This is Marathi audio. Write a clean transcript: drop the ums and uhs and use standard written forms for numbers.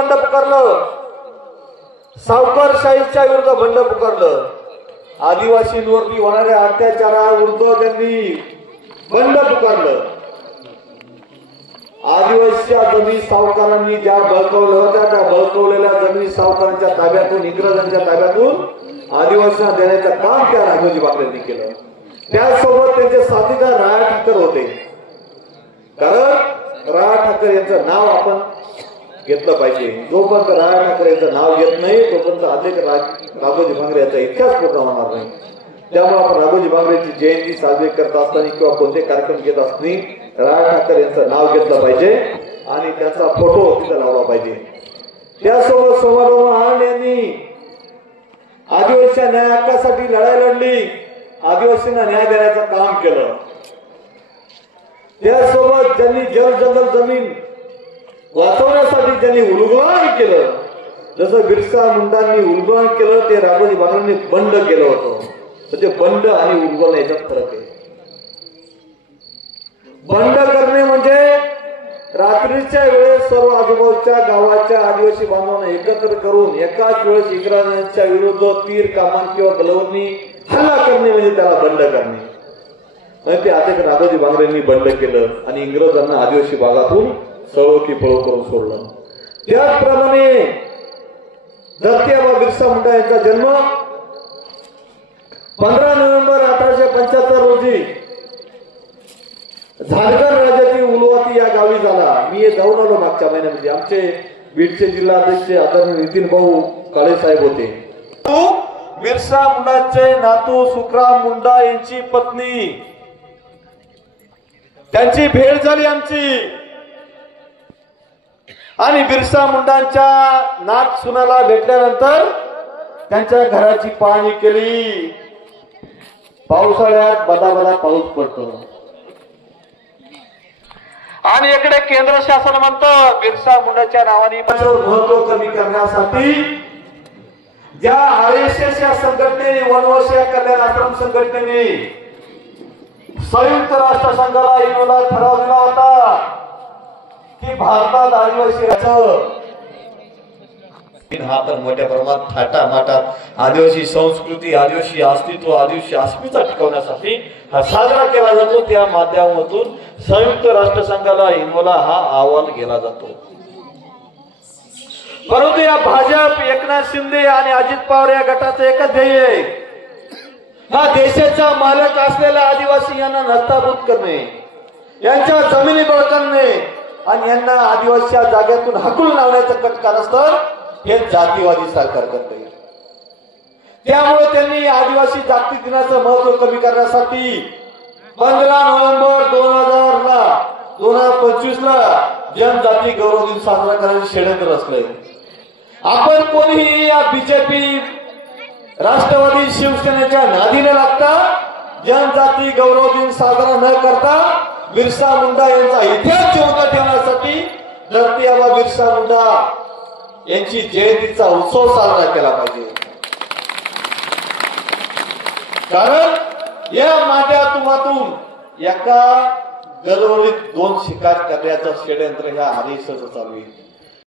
बंड पुकारलं, सावकारशाहीच्या विरुद्ध बंड पुकारलं, आदिवासींवरती होणाऱ्या अत्याचाराविरुद्ध त्यांनी बंड पुकारलं. आदिवासीच्या जमिनी सावकारांनी ज्या बळकावल्या होत्या त्या बळकावलेल्या जमिनी सावकारांच्या ताब्यातून, इंग्रजांच्या ताब्यातून आदिवासींना देण्याचं काम त्या राघोजी बागरेंनी केलं. त्यासोबत त्यांचे साथीदार राया ठाकर होते. कारण राया ठाकर यांचं नाव आपण घेतलं पाहिजे. जोपर्यंत राया ठाकर यांचं नाव घेत नाही तोपर्यंत अध्यक्ष राघोजी बांगरे यांचा इतिहास पूर्ण होणार नाही. त्यामुळे आपण राघोजी बांगरेची जयंती साजरी करत असताना किंवा कोणते कार्यक्रम घेत असताना राया ठाकर यांचं नाव घेतलं पाहिजे आणि त्याचा फोटो तिथं लावला पाहिजे. त्यासोबत सोमाराव महान यांनी आदिवासीच्या न्याय हक्कासाठी लढाई लढली, आदिवासींना न्याय देण्याचं काम केलं. त्यासोबत ज्यांनी जल जंगल जमीन वाचवण्यासाठी ज्यांनी उलगडण केलं, जसं बिरसा मुंडांनी उलगडण केलं ते राघोजी बांगरेंनी बंड केलं होतं. म्हणजे बंड आणि उलगडण याच्यात फरक आहे. बंड करणे म्हणजे रात्रीच्या वेळेस सर्व आजूबाजूच्या गावाच्या आदिवासी बांधवांना एकत्र करून एकाच वेळेस इंग्रजांच्या विरुद्ध तीर कामान किंवा गलवणी हल्ला करणे म्हणजे त्याला बंड करणे. ते अध्यक्ष राघोजी बांगरेंनी बंड केलं आणि इंग्रजांना आदिवासी भागातून सळो की पळो करून सोडलं. त्याचप्रमाणे धरती आबा बिरसा मुंडा यांचा जन्म 15 नोव्हेंबर 1875 रोजी झारखंड राज्यातील उलवाती या गावी झाला. मी जाऊन आलो मागच्या महिन्यामध्ये. आमचे बीडचे जिल्हाध्यक्ष आदरणीय नितीन भाऊ काळे साहेब होते. बिरसा मुंडाचे नातू सुखराम मुंडा यांची पत्नी, त्यांची भेट झाली आमची आणि बिरसा मुंडांच्या नात सुनाला भेटल्यानंतर त्यांच्या घराची पाहणी केली. पावसाळ्यात बदाबदा पाऊस पडतो आणि इकडे केंद्र शासन म्हणतं बिरसा मुंडाच्या नावाने महत्व कमी करण्यासाठी ज्या RSS या संघटनेने, वनवासी या कल्याण आश्रम संघटनेने संयुक्त राष्ट्र संघाला इंग्लंडला ठराव दिला होता की भारतात आदिवासी हा तर मोठ्या प्रमाणात थाटामाटात आदिवासी संस्कृती, आदिवासी अस्तित्व, आदिवासी अस्मिता टिकवण्यासाठी हा साजरा केला जातो. त्या माध्यमातून संयुक्त राष्ट्र संघाला इंग्लंडला हा अहवाल केला जातो. परंतु या भाजप, एकनाथ शिंदे आणि अजित पवार या गटाचं एकच ध्येय आहे, हा देशाचा मालक असलेल्या आदिवासी यांना नष्टाभूत करणे, यांच्या जमिनी बळकावणे आणि यांना आदिवासीच्या जागेतून हाकलून लावण्याचं कारस्थान हे जातीवादी सरकार करते. त्यामुळे त्यांनी आदिवासी जागतिक दिनाचं महत्व कमी करण्यासाठी 15 नोव्हेंबर 2025 ला जनजाती गौरव दिन साजरा करायचे षडयंत्र रचलंय. आपण कोणीही या बीजेपी, राष्ट्रवादी, शिवसेनेच्या नादीने लागता जनजाती गौरव दिन साजरा न करता बिरसा मुंडा यांचा इतिहास जिवंत ठेवण्यासाठी धरती आबा बिरसा मुंडा यांची जयंतीचा उत्सव साजरा केला पाहिजे. कारण या माध्यमातून एका गलवलीत 2 शिकार करण्याचं षडयंत्र ह्या आदेशाचं चालू आहे.